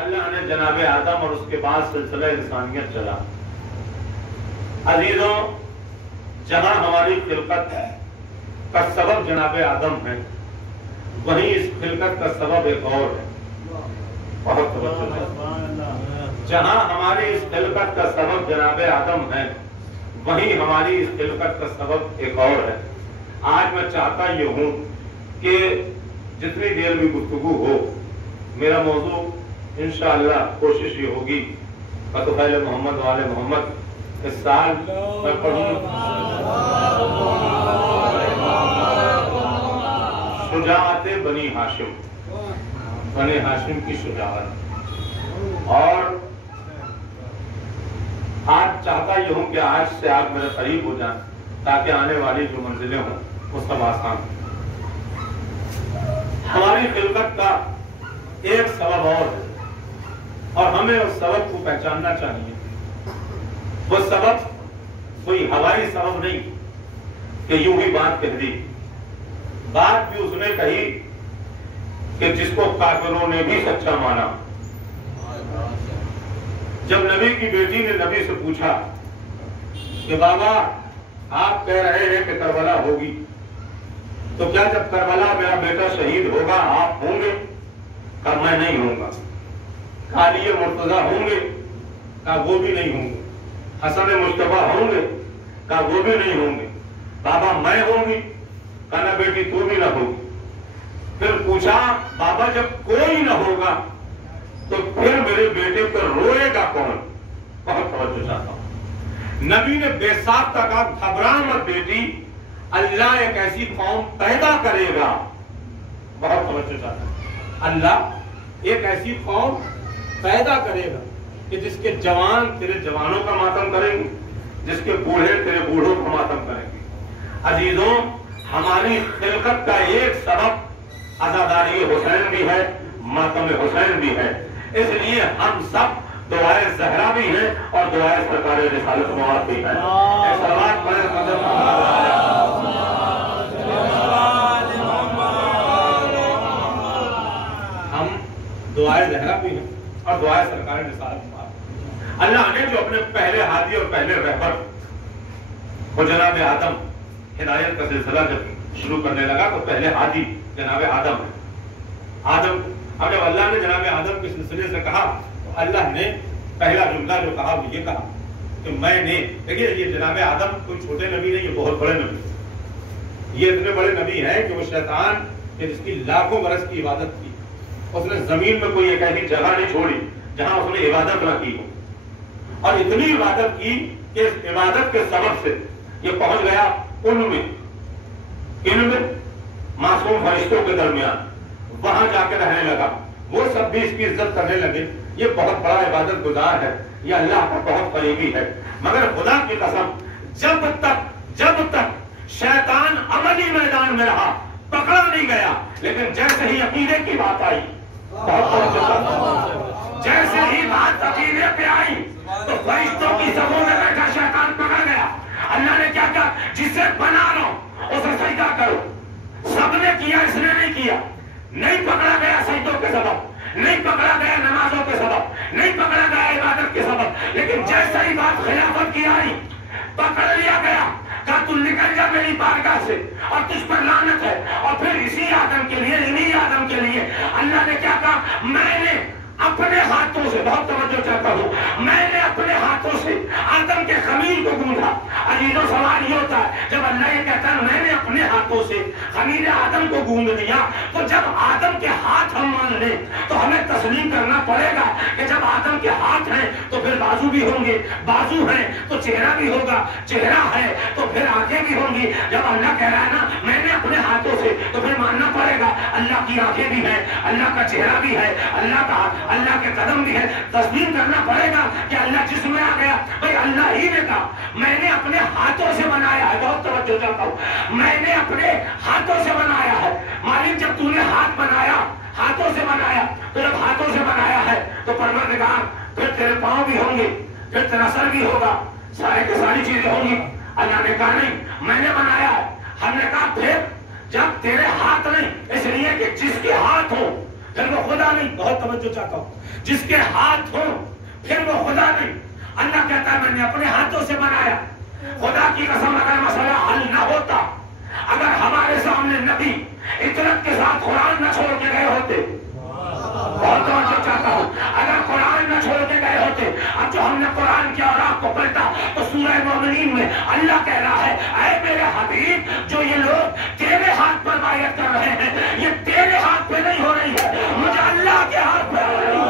اللہ نے جناب آدم اور اس کے بعد سلسلہ انسانیت چلا. عزیزوں، جہاں ہماری خلقت کا سبب جناب آدم ہے، وہیں اس خلقت کا سبب ایک اور ہے. بہت توجہ ہے. جہاں ہماری اس خلقت کا سبب جناب آدم ہے، وہیں ہماری اس خلقت کا سبب ایک اور ہے. آج میں چاہتا یہ ہوں کہ جتنی دیر بھی گفتگو ہو، میرا موضوع انشاءاللہ کوشش یہ ہوگی فتح محمد والے محمد اس سال میں پڑھوں شجاعت بنی ہاشم، بنی ہاشم کی شجاعت. اور آج چاہتا یہ ہوں کہ آج سے آپ میرے قریب ہو جائیں تاکہ آنے والی جو منزلیں ہوں وہ سب آسان ہوں. ہماری خلقت کا ایک سبب اور ہے اور ہمیں اس سبب کو پہچاننا چاہیے. وہ سبب کوئی ہوائی سبب نہیں کہ یوں ہی بات کہہ دی. بات بھی اس نے کہی کہ جس کو کافروں نے بھی سچا مانا. جب نبی کی بیٹی نے نبی سے پوچھا کہ بابا آپ کہہ رہے ہیں کہ کربلا ہوگی، تو کیا جب کربلا میرا بیٹا شہید ہوگا آپ ہوں گے؟ کہا میں نہیں ہوں گا. کہا علی مرتضیٰ ہوں گے؟ کہا وہ بھی نہیں ہوں گے. حسن مصطفیٰ ہوں گے؟ کہا وہ بھی نہیں ہوں گے. بابا میں ہوں گی؟ کہا نہ بیٹی تو بھی نہ ہوگی. پھر پوچھا بابا جب کوئی نہ ہوگا تو پھر میرے بیٹے پر روئے گا کون؟ بہت توجہ چاہتا ہوں. نبی نے بے ساختہ کہا گھبرا مت بیٹی، اللہ ایک ایسی قوم پیدا کرے گا. بہت توجہ چاہتا ہوں. اللہ ایک ایسی قوم پیدا کرے گا کہ جس کے جوان تیرے جوانوں کا ماتم کریں گے، جس کے بوڑھے تیرے بوڑھوں کا ماتم کریں گے. عزیزوں، ہماری خلقت کا ایک سبب عزاداری حسین بھی ہے، ماتم حسین بھی ہے. اس لیے ہم سب دعائے زہرا بھی ہیں اور دعائے سرکار رسالت مواد بھی ہیں. صلوات پڑھیں قدم ہم دعائے زہرا بھی ہیں اور دعائے سرکار رسالت مواد. اللہ نے جو اپنے پہلے ہادی اور پہلے رہبر وہ جناب آدم ہدایت کا سلسلہ جب شروع کرنے لگا تو پہلے ہادی جناب آدم ہے. آدم اب جب اللہ نے جناب آدم کے سلسلے سے کہا تو اللہ نے پہلا جملہ جو کہا وہ یہ کہا کہ میں نے، دیکھیے یہ جناب آدم کوئی چھوٹے نبی نہیں، یہ بہت بڑے نبی. یہ اتنے بڑے نبی ہیں کہ وہ شیطان کہ جس کی لاکھوں برس کی عبادت کی، اس نے زمین میں کوئی ایک ایسی جگہ نہیں چھوڑی جہاں اس نے عبادت نہ کی ہو. اور اتنی عبادت کی کہ اس عبادت کے سبب سے یہ پہنچ گیا ان میں معصوم فرشتوں کے درمیان، وہاں جا کے رہنے لگا. وہ سب بھی اس کی عزت کرنے لگے. یہ بہت بڑا عبادت گزار ہے، یہ اللہ کا بہت قریبی ہے. مگر خدا کی قسم جب تک شیطان عملی میدان میں رہا پکڑا نہیں گیا. لیکن جیسے ہی عقیدے کی بات آئی، جیسے ہی بات عقیدے پہ آئی تو فرشتوں کی صفوں میں بیٹھا شیطان پکڑ گیا. اللہ نے کیا کہا جسے بنا لو اسے سجدہ کرو. سب نے کیا، اس نے نہیں کیا. نہیں پکڑا گیا سجدوں کے سبب، نہیں پکڑا گیا نمازوں کے سبب، نہیں پکڑا گیا عبادت کے سبب. لیکن جیسے ہی بات خلافت کی آئی پکڑ لیا گیا. کہا تو نکل جا میری بارگاہ سے اور تجھ پر لعنت ہے. اور پھر اسی آدم کے لیے، انہی آدم کے لیے اللہ نے کیا کہا، میں نے اپنے ہاتھوں سے، بہت توجہ چاہتا ہوں، میں نے اپنے ہاتھوں سے آدم کے خمیر کو گوندھا. عزیزوں سوال یہ ہوتا ہے جب اللہ یہ کہتا ہے میں نے اپنے ہاتھوں سے خمیر آدم کو گوندھ دیا، تو جب آدم کے ہاتھ ہم مان لیں تو ہمیں تسلیم کرنا پڑے گا کہ جب آدم کے ہاتھ ہیں تو پھر بازو بھی ہوں گے، بازو ہیں تو چہرہ بھی ہوگا، چہرہ ہے تو پھر آنکھیں بھی ہوں گی. جب اللہ کہہ رہا ہے نا میں نے اپنے ہاتھوں سے، تو پھر ماننا پڑے گا اللہ کی آنکھیں بھی ہیں، اللہ کا چہرہ بھی ہے، اللہ کے قدم بھی ہے. تسلیم کرنا پڑے گا کہ اللہ جس میں آ گیا. بھائی اللہ ہی نے کہا میں نے اپنے ہاتھوں سے بنایا ہے. بہت توجہ چاہتا ہوں، میں نے اپنے ہاتھوں سے بنایا ہے. مالک جب تو نے ہاتھ بنایا، ہاتھوں سے بنایا، تو جب ہاتھوں سے بنایا ہے تو پروردگار پھر تیرے پاؤں بھی ہوں گے، پھر تیرا سر بھی ہوگا، سارے کی ساری چیزیں ہوں گی. اللہ نے کہا نہیں میں نے بنایا ہے. ہم نے کہا پھر جب تیرے ہاتھ نہیں، اس لیے کہ جس کے ہاتھ ہو پھر وہ خدا نہیں. بہت توجہ چاہتا ہوں. جس کے ہاتھ ہو پھر وہ خدا نہیں. اللہ کہتا ہے میں نے اپنے ہاتھوں سے بنایا. خدا کی قسم اگر مسئلہ حل نہ ہوتا, اگر ہمارے سامنے نبی اطرت کے ساتھ قرآن نہ چھوڑ کے گئے ہوتے, بہت توجہ چاہتا ہوں, اگر قرآن نہ چھوڑ کے گئے ہوتے, اب جو ہم نے قرآن کی اور آپ کو پڑھتا تو سورہ مومنین میں اللہ کہہ رہا ہے اے میرے حبیب جو یہ لوگ تیرے ہاتھ پر بیعت کر رہے ہیں یہ تیرے ہاتھ پہ نہیں ہو رہی ہے, مجھے اللہ کے ہاتھ پہ ہو رہی ہے.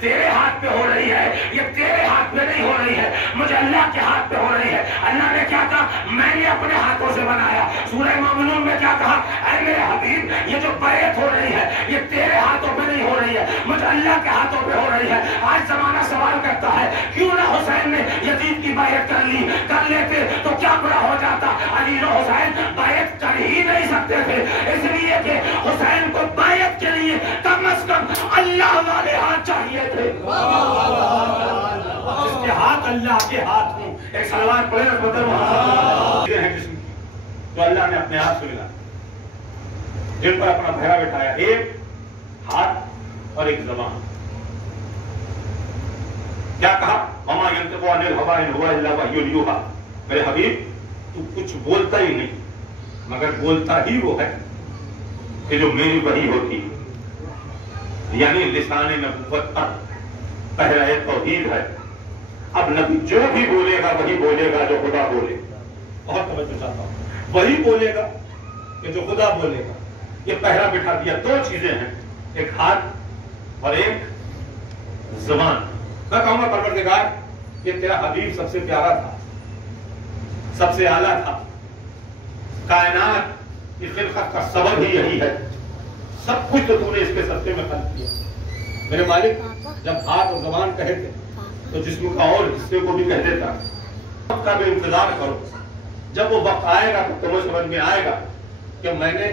تیرے ہاتھ پہ ہو رہی ہے, یہ تیرے ہاتھ پہ نہیں ہو رہی ہے, مجھے اللہ کے ہاتھ پہ ہو رہی ہے. اللہ نے کیا کہا, میں نے اپنے ہاتھوں سے بنایا. سورہ مومنون میں کیا کہا, اے میرے حبیب یہ جو بیعت ہو رہی ہے یہ تیرے ہاتھوں پہ نہیں ہو رہی ہے, مجھے اللہ کے ہاتھوں پہ ہو رہی ہے. آج زمانہ سوال کرتا ہے کیوں نہ حسین نے یزید کی بیعت کر لیتے تو کیا برا ہو جاتا. علی و حسین بیعت کر ہی نہیں سکتے تھے, اس لیے کہ حسین کو بیعت کے لیے کم از کم اللہ والے ہاتھ چاہیے تھے. جس کے ہاتھ اللہ کے ہاتھ ہوں. ایک سلوات پڑھے ہیں جسم جو اللہ نے اپنے ہاتھ سے ملا, جن پر اپنا بھیرا بٹھایا, ایک ہاتھ اور ایک زبان. کیا کہا, وما ينطق عن الهوى ان هو الا وحی یوحى. میرے حبیب تو کچھ بولتا ہی نہیں مگر بولتا ہی وہ ہے کہ جو میری وحی ہوتی ہے. یعنی لسان نبوت پر پہلا توحید ہے. اب نبی جو بھی بولے گا وہی بولے گا جو خدا بولے. بہت توجہ چاہتا ہوں, وہی بولے گا کہ جو خدا بولے گا. یہ پہلا بٹھا دیا. دو چیزیں ہیں, ایک ہاتھ اور ایک زبان. میں کہوں گا پروردگار یہ تیرا حبیب سب سے پیارا تھا, سب سے اعلیٰ تھا. کائنات کی خلقت کا سبب ہی یہی ہے. سب کچھ تو نے اس کے صدقے میں خلق کیا. میرے مالک جب ہاتھ اور زبان کہے تھے تو جسم کا اور حصے کو بھی کہہ دیتا. وقت کا بھی انتظار کرو, جب وہ وقت آئے گا تو تمہیں سمجھ میں آئے گا کہ میں نے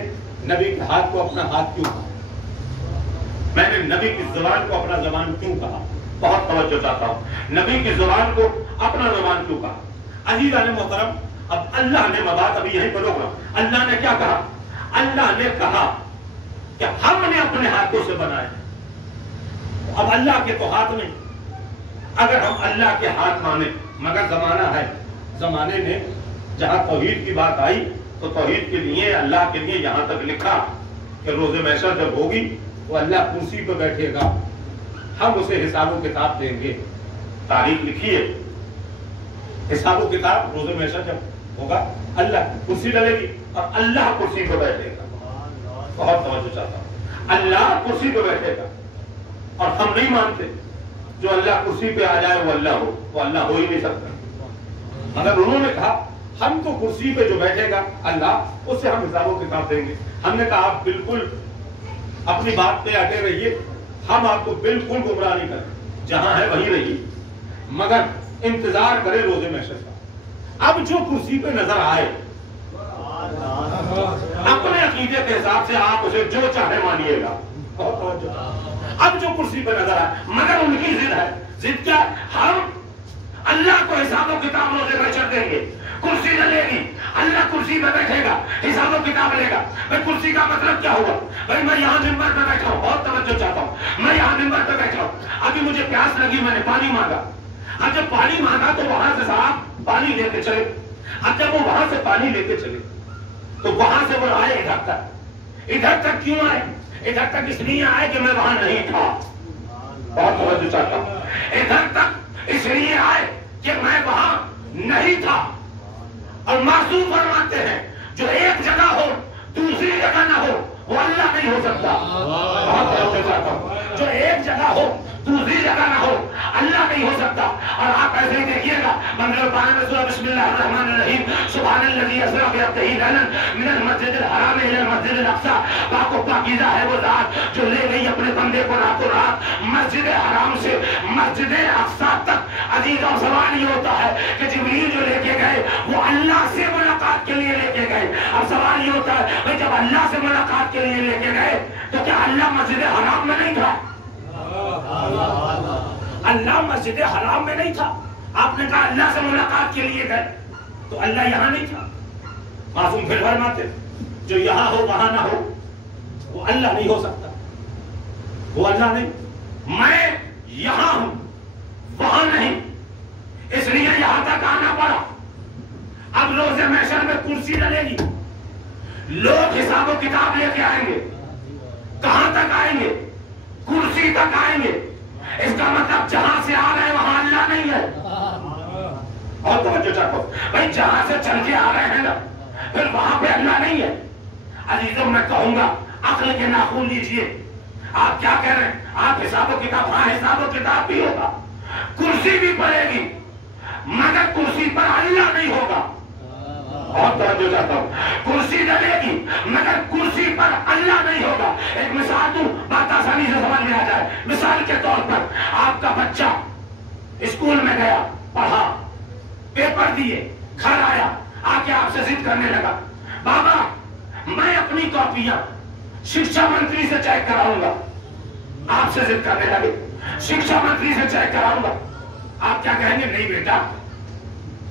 نبی کے ہاتھ کو اپنا ہاتھ کیوں کہا, میں نے نبی کی زبان کو اپنا زبان کیوں کہا. بہت توجہ چاہتا ہوں, نبی کی زبان کو اپنا زبان کیوں کہا. عزیزان محترم, اب اللہ نے بات ابھی یہیں پڑھو گا. اللہ نے کیا کہا, اللہ نے کہا کہ ہم نے اپنے ہاتھوں سے بنائے. اب اللہ کے تو ہاتھ نہیں. اگر ہم اللہ کے ہاتھ مانے, مگر زمانہ ہے, زمانے میں جہاں توحید کی بات آئی تو توحید کے لیے اللہ کے لیے یہاں تک لکھا کہ روز محشر جب ہوگی وہ اللہ کرسی پہ بیٹھے گا, ہم اسے حساب و کتاب دیں گے. تاریخ لکھی ہے, حساب و کتاب روز محشر جب ہوگا اللہ کرسی ڈلے گی اور اللہ کرسی پہ بیٹھے گا. بہت توجہ چاہتا ہوں, اللہ کرسی پہ بیٹھے گا اور ہم نہیں مانتے جو اللہ کرسی پہ آ جائے وہ اللہ ہو. وہ اللہ ہو ہی نہیں سکتا. مگر انہوں نے کہا ہم تو کرسی پہ جو بیٹھے گا اللہ, اس سے ہم حساب و کتاب دیں گے. ہم نے کہا آپ بالکل اپنی بات پہ اٹے رہیے, ہم آپ کو بالکل گمراہ نہیں کریں, جہاں ہے وہی رہیے, مگر انتظار کرے روز محشر کا. اب جو کرسی پہ نظر آئے اپنے عقیدے کے حساب سے آپ اسے جو چاہے مانیے گا. بہت توجہ. اب جو کرسی پہ نظر آئے, مگر ان کی ضد ہے. ضد کیا, ہم اللہ کو حساب و کتاب روز محشر دیں گے. کرسی ڈلے گی, اللہ کرسی پہ بیٹھے گا, حساب و کتاب لے گا. بھائی کرسی کا مطلب کیا ہوا, بھائی میں یہاں ممبر پہ بیٹھا ہوں, بہت توجہ چاہتا ہوں, میں یہاں ممبر پہ بیٹھا ہوں, ابھی مجھے پیاس لگی, میں نے پانی مانگا. اب جب پانی مانگا تو وہاں سے صاحب پانی لے کے چلے. اب جب وہ وہاں سے پانی لے کے چلے تو وہاں سے وہ آئے ادھر تک. ادھر تک کیوں آئے, ادھر تک اس لیے آئے کہ میں وہاں نہیں تھا. بہت توجہ چاہتا ہوں, ادھر تک اس لیے آئے کہ میں وہاں نہیں تھا. اور معصوم فرماتے ہیں جو ایک جگہ ہو دوسری جگہ نہ ہو وہ اللہ نہیں ہو سکتا. بہت توجہ چاہتا ہوں, جو ایک جگہ ہو دوسری جگہ نہ ہو اللہ نہیں ہو سکتا. اور آپ ایسے ہی دیکھیے گا منگل پانے میں سورہ بسم اللہ الرحمن الرحیم, سبحان الذی اسری بعبدہ لیلا من المسجد الحرام الی المسجد الاقصی. پاک و پاکیزہ ہے وہ ذات جو لے گئی اپنے بندے کو راتوں رات مسجد حرام سے مسجد اقصی تک. عزیزوں سوال یہ ہوتا ہے کہ جبریل جو لے کے گئے وہ اللہ سے ملاقات کے لیے لے کے گئے. اب سوال یہ ہوتا ہے بھائی جب اللہ سے ملاقات کے لیے لے کے گئے تو کیا اللہ مسجد حرام میں نہیں تھا؟ اللہ مسجد حرام میں نہیں تھا. آپ نے کہا اللہ سے ملاقات کے لیے گئے تو اللہ یہاں نہیں تھا. معصوم پھر فرماتے جو یہاں ہو وہاں نہ ہو وہ اللہ نہیں ہو سکتا. وہ اللہ نہیں. میں یہاں ہوں وہاں نہیں, اس لیے یہاں تک آنا پڑا. اب روز محشر میں کرسی ڈلے گی, لوگ حساب و کتاب لے کے آئیں گے. کہاں تک آئیں گے؟ کرسی تک آئیں گے. اس کا مطلب جہاں سے آ رہے ہیں وہاں اللہ نہیں ہے. اور توجہ چاہو بھائی, جہاں سے چل کے آ رہے ہیں نا پھر وہاں پہ اللہ نہیں ہے. عزیزوں میں کہوں گا عقل کے ناخن لیجئے. آپ کیا کہہ رہے ہیں؟ آپ حساب و کتاب, ہاں حساب و کتاب بھی ہوگا, کرسی بھی پڑے گی, مگر کرسی پر اللہ نہیں ہوگا. اور توجہ چاہتا ہوں, کرسی ڈلے گی مگر کرسی پر اللہ نہیں ہوگا. ایک مثال دوں, بات آسانی سے سمجھ میں آ جائے. مثال کے طور پر آپ کا بچہ اسکول میں گیا, پڑھا, پیپر دیے, گھر آیا, آ کے آپ سے ضد کرنے لگا, بابا میں اپنی کاپیاں شکشا منتری سے چیک کراؤں گا. آپ سے ضد کرنے لگے, شکشا منتری سے چیک کراؤں گا. آپ کیا کہیں گے؟ نہیں بیٹا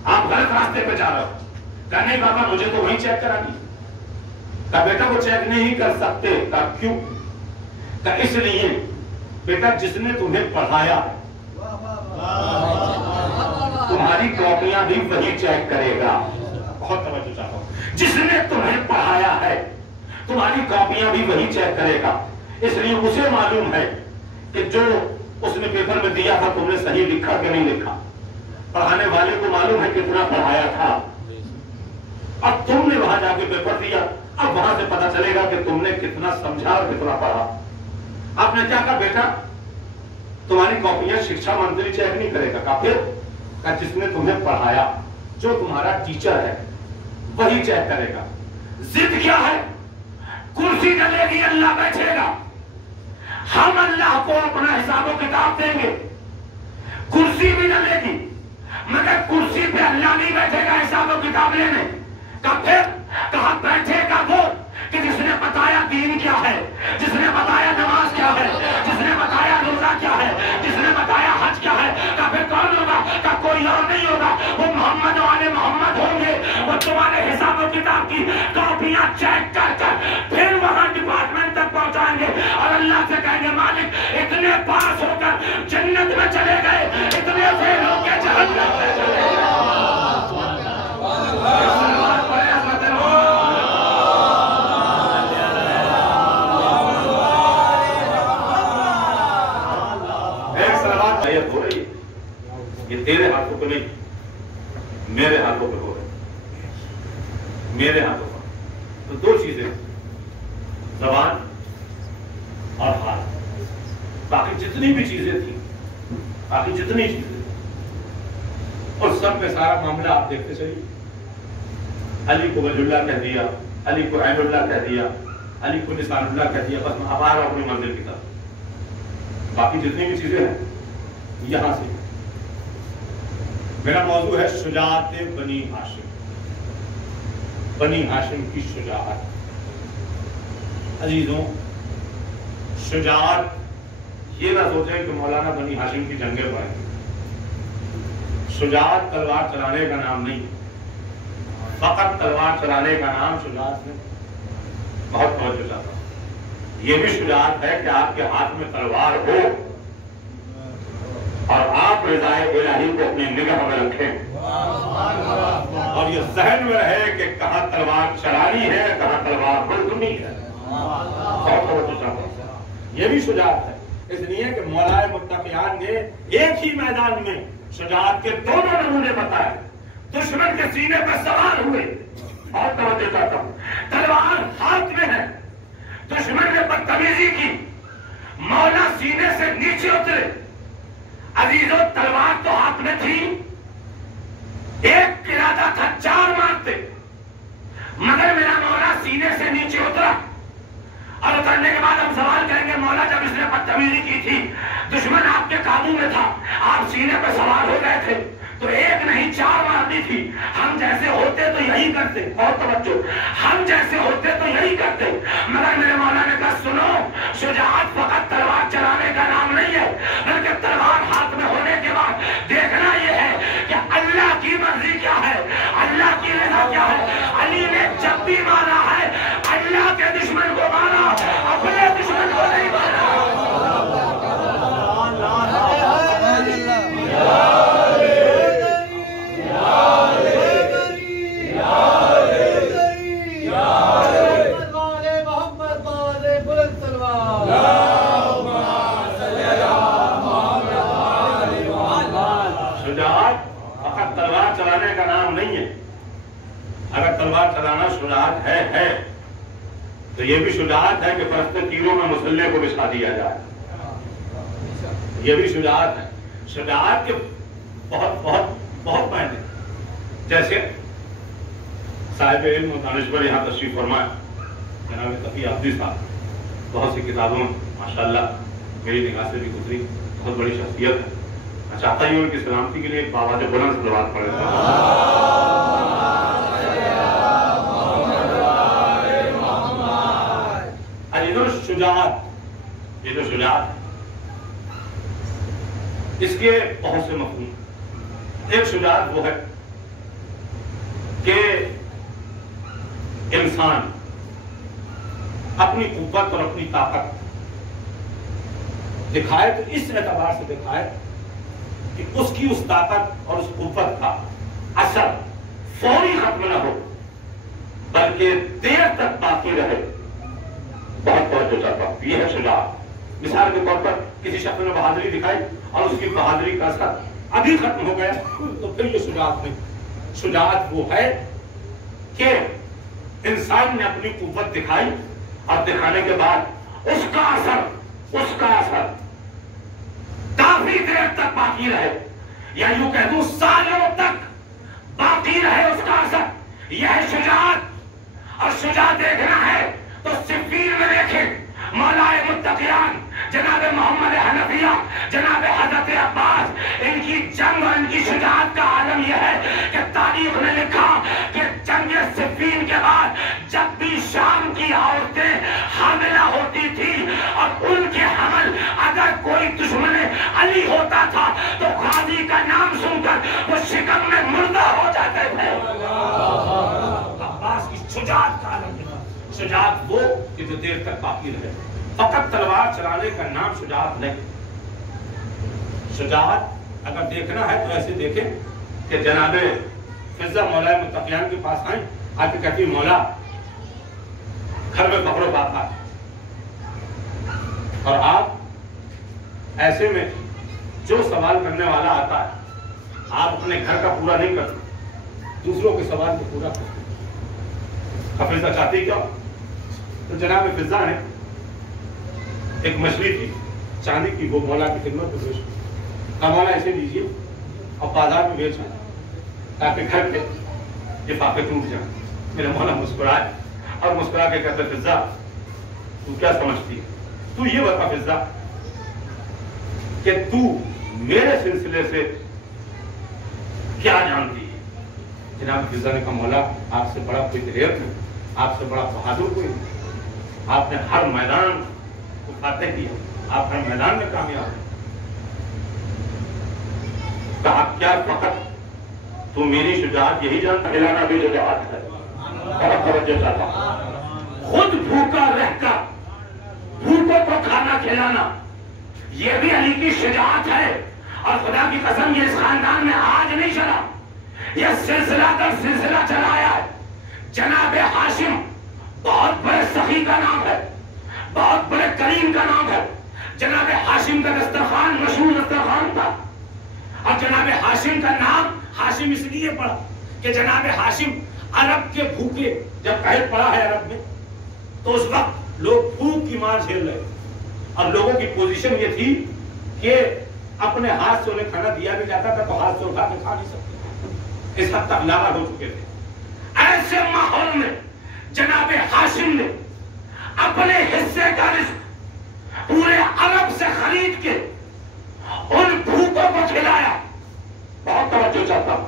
آپ غلط راستے پہ جا رہے ہو. کہا نہیں بابا مجھے تو وہی چیک کرانی. کہا بیٹا وہ چیک نہیں کر سکتے. کہا کیوں؟ کہا اس لیے بیٹا جس نے تمہیں پڑھایا تمہاری کاپیاں بھی وہی چیک کرے گا. بہت توجہ چاہتا ہوں. جس نے تمہیں پڑھایا ہے تمہاری کاپیاں بھی وہی چیک کرے گا. اس لیے اسے معلوم ہے کہ جو اس نے پیپر میں دیا تھا تم نے صحیح لکھا کہ نہیں لکھا. پڑھانے والے کو معلوم ہے کتنا پڑھایا تھا. اب تم نے وہاں جا کے پیپر دیا, اب وہاں سے پتا چلے گا کہ تم نے کتنا سمجھا اور کتنا پڑھا. آپ نے کیا کہا؟ بیٹا تمہاری کاپیاں شکشا منتری چیک نہیں کرے گا. کہا پھر؟ کہا جس نے تمہیں پڑھایا, جو تمہارا ٹیچر ہے وہی چیک کرے گا. ضد کیا ہے؟ کرسی ڈلے گی اللہ بیٹھے گا, ہم اللہ کو اپنا حساب و کتاب دیں گے. کرسی بھی ڈلے گی مگر کرسی پہ اللہ نہیں بیٹھے گا حساب و کتاب لینے. پھر کہاں بیٹھے گا وہ کہ جس نے بتایا دین کیا ہے, جس نے بتایا نماز کیا ہے, جس نے بتایا روزہ کیا ہے, جس نے بتایا حج کیا ہے. کہ پھر کون ہوگا؟ کہ کوئی اور نہیں ہوگا, وہ محمد والے محمد ہوں گے. وہ تمہارے حساب و کتاب کی کاپیاں چیک کر کر پھر وہاں ڈپارٹمنٹ تک پہنچائیں گے اور اللہ سے کہیں گے مالک اتنے پاس ہو کر جنت میں چلے گئے, اتنے فیل ہو کے جہنم میں چلے گئے. ہو رہی ہے, یہ تیرے ہاتھوں کو نہیں, میرے ہاتھوں پہ ہو رہا ہے, میرے ہاتھوں پر. تو دو چیزیں, زبان اور ہاتھ. باقی جتنی بھی چیزیں تھیں, باقی جتنی چیزیں, اور سب میں سارا معاملہ آپ دیکھتے چلیے. علی کو ولی اللہ کہہ دیا, علی کو عین اللہ کہہ دیا, علی کو نثار اللہ کہہ دیا, بس اب آ رہا اپنی منزل کی طرف. باقی جتنی بھی چیزیں ہیں یہاں سے. میرا موضوع ہے شجاعت بنی ہاشم, بنی ہاشم کی شجاعت. عزیزوں, شجاعت یہ نہ سوچیں کہ مولانا بنی ہاشم کی جنگیں پڑیں. شجاعت تلوار چلانے کا نام نہیں, فقط تلوار چلانے کا نام شجاعت نہیں. بہت توجہ چاہتا ہوں, یہ بھی شجاعت ہے کہ آپ کے ہاتھ میں تلوار ہو اور آپ رضائے الہی کو اپنی نگاہ میں رکھیں, اور یہ ذہن میں رہے کہ کہاں تلوار چلانی ہے, کہاں تلوار بردنی ہے. یہ بھی شجاعت ہے. اس لیے کہ مولا متقیان نے ایک ہی میدان میں شجاعت کے دونوں نمونے بتائے. دشمن کے سینے پر سوار ہوئے, اور توجہ چاہتا ہوں, تلوار ہاتھ میں ہے, دشمن نے بدتمیزی کی, مولا سینے سے نیچے اترے. عزیزوں تلوار تو ہاتھ میں تھی, ایک ارادہ تھا چار مارتے, مگر میرا مولا سینے سے نیچے اترا. اور اترنے کے بعد ہم سوال کریں گے مولا جب اس نے بدتمیزی کی تھی, دشمن آپ کے قابو میں تھا, آپ سینے پہ سوار ہو گئے تھے, تو ایک نہیں چار مارنی تھی. ہم جیسے ہوتے تو یہی کرتے, اور توجہ, ہم جیسے ہوتے تو یہی کرتے. مگر میرے مولا نے کہا سنو, شجاعت فقط تلوار چلانے کا نام نہیں. شجاعت فقط تلوار چلانے کا نام نہیں ہے. اگر تلوار چلانا شجاعت ہے تو یہ بھی شجاعت ہے کہ فرشتے تیروں میں مسلح کو بچھا دیا جائے. یہ بھی شجاعت ہے. شجاعت کے بہت بہت بہت معنی. جیسے صاحب علم و دانشور یہاں تشریف فرمائے جناب تقی عابدی صاحب, بہت سی کتابوں ماشاءاللہ میری نگاہ سے بھی گزری, بہت بڑی شخصیت ہے. میں چاہتا ہوں ان کی سلامتی کے لیے ایک بابا جو بلند صلوات پڑھے تھے. شجاعت, یہ جو شجاعت ہے اس کے بہت سے مفہوم. ایک شجاعت وہ ہے کہ انسان اپنی قوت اور اپنی طاقت دکھائے تو اس اعتبار سے دکھائے کہ اس کی اس طاقت اور اس قوت کا اثر فوری ختم نہ ہو بلکہ دیر تک باقی رہے. بہت توجہ چاہتا ہوں, یہ ہے شجاعت. مثال کے طور پر کسی شخص نے بہادری دکھائی اور اس کی بہادری کا اثر ابھی ختم ہو گیا تو پھر یہ شجاعت نہیں. شجاعت وہ ہے کہ انسان نے اپنی قوت دکھائی اور دکھانے کے بعد اس کا اثر کافی دیر تک باقی رہے, یا یوں کہہ دوں سالوں تک باقی رہے اس کا اثر. یہ ہے شجاعت. اور شجاعت دیکھنا ہے تو صفین میں دیکھیں مولا متقیان جناب محمد حنفیہ جناب حضرت عباس, ان کی جنگ اور ان کی شجاعت کا عالم یہ ہے کہ تاریخ نے لکھا کہ جنگ صفین کے بعد جب بھی شام کی عورتیں حاملہ ہوتی تھی اور ان کے حمل اگر کوئی دشمن علی ہوتا تھا تو غازی کا نام سن کر وہ شکم میں مردہ ہو جاتے تھے. عباس کی شجاعت کا عالم ہے. شجاعت وہ کہ جو دیر تک باقی رہے. فقط تلوار چلانے کا نام شجاعت نہیں. شجاعت اگر دیکھنا ہے تو ایسے دیکھیں کہ جناب فضہ مولا متقیان کے پاس آئیں, آ کے کہتی مولا گھر میں بکرو باپ آئے اور آپ ایسے میں جو سوال کرنے والا آتا ہے آپ اپنے گھر کا پورا نہیں کرتے, دوسروں کے سوال کو پورا کرتے. فضہ چاہتی کیا؟ تو جناب فضہ نے ایک مچھلی تھی چاندی کی, وہ مولا کی خدمت میں پیش کی. مولا ایسے دیجیے اور بازار میں بیچ آئے تاکہ گھر کے لفافے ٹوٹ جائیں. میرا مولا مسکرائے اور مسکرا کے کہتے فضہ تو کیا سمجھتی ہے؟ تو یہ بتا فضہ کہ تو میرے سلسلے سے کیا جانتی ہے؟ جناب فضہ نے کہا مولا آپ سے بڑا کوئی دلیر نہیں, آپ سے بڑا بہادر کوئی نہیں. آپ نے ہر میدان کو فتح کیا, آپ ہر میدان میں کامیاب ہیں. کہا کیا فقط تو میری شجاعت یہی جانتا؟ کھلانا بھی شجاعت ہے. بہت توجہ چاہتا ہوں. خود بھوکا رہ کر بھوکوں کو کھانا کھلانا یہ بھی علی کی شجاعت ہے. اور خدا کی قسم یہ اس خاندان میں آج نہیں چلا, یہ سلسلہ در سلسلہ چلایا ہے. جناب ہاشم بہت بڑے سخی کا نام ہے, بہت بڑے کریم کا نام ہے. جناب ہاشم کا دسترخوان مشہور دسترخوان تھا, اور جناب ہاشم کا نام ہاشم اس لیے پڑا کہ جناب ہاشم عرب کے بھوکے جب قحط پڑا ہے عرب میں تو اس وقت لوگ بھوک کی مار جھیل رہے اور لوگوں کی پوزیشن یہ تھی کہ اپنے ہاتھ سے انہیں کھانا دیا بھی جاتا تھا تو ہاتھ سے اٹھا کے کھا نہیں سکتے, اس حد تک لاغر ہو چکے تھے. ایسے ماحول میں جناب ہاشم نے اپنے حصے کا رزق پورے عرب سے خرید کے ان بھوکوں کو کھلایا. بہت توجہ چاہتا ہوں.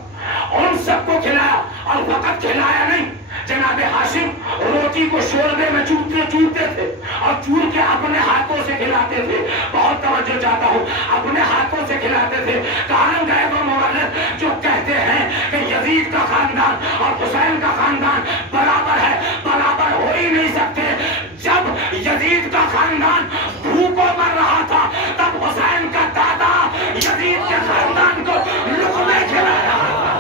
ان سب کو کھلایا, اور فقط کھلایا نہیں, جناب ہاشم روٹی کو شوربے میں چورتے تھے اور چور کے اپنے ہاتھوں سے کھلاتے تھے. بہت توجہ چاہتا ہوں. اپنے ہاتھوں سے کھلاتے تھے. کہاں گئے وہ مورخ جو کہتے ہیں کہ یزید کا خاندان اور حسین کا خاندان برابر ہے؟ برابر ہو ہی نہیں سکتے. جب یزید کا خاندان بھوکوں مر رہا تھا تب حسین کا دادا یزید کے خاندان کو لقمے کھلا رہا تھا.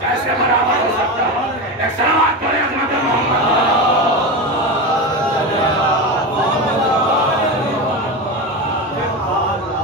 کیسے برابر ہو سکتا ہے؟ ایک صلوات پڑھے عظمت محمد.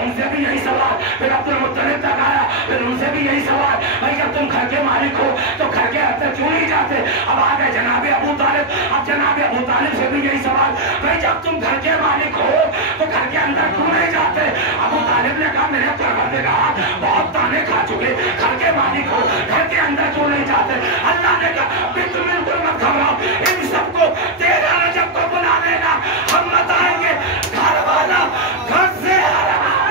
ان سے بھی یہی سوال، پھر عبد المطلب تک آیا، پھر ان سے بھی یہی سوال، بھائی جب تم گھر کے مالک ہو تو گھر کے اندر کیوں نہیں جاتے؟ اب آ گئے جناب ابو طالب، اب جناب ابو طالب سے بھی یہی سوال، بھائی جب تم گھر کے مالک ہو تو گھر کے اندر کیوں نہیں جاتے؟ ابو طالب نے کہا میرے پروردگار بہت تانے کھا چکے، گھر کے مالک ہو گھر کے اندر کیوں نہیں جاتے؟ اللہ نے کہا بالکل مت گھبراؤ، ان سب کو 13 رجب کو بلا لینا، ہم بتائیں گے گھر والا گھر سے آ رہا ہے۔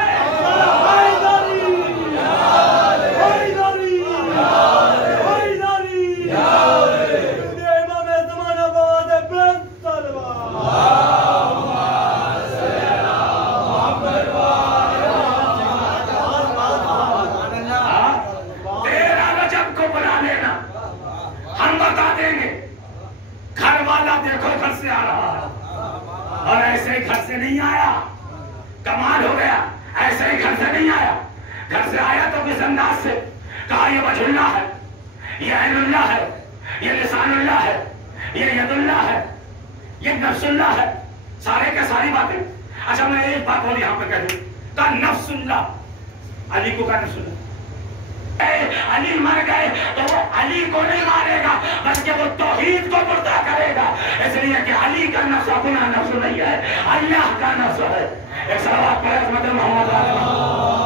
اور ایسے ہی گھر سے نہیں آیا، کمال ہو گیا، ایسے ہی گھر سے نہیں آیا، گھر سے آیا تو کس انداز سے کہا یہ وجہ اللہ ہے، یہ عین اللہ ہے، یہ لسان اللہ ہے، یہ ید اللہ ہے، یہ نفس اللہ ہے، سارے کے ساری باتیں۔ اچھا میں ایک بات اور یہاں پہ کہہ دوں، کہا نفس اللہ، علی کو کہا نفس اللہ، علی مر گئے تو وہ علی کو نہیں مارے گا بلکہ وہ توحید کو مردہ کرے گا، اس لیے کہ علی کا نفس اپنا نفس نہیں ہے، اللہ کا نفس ہے۔ ایک صلوات پڑھیں عظمت محمد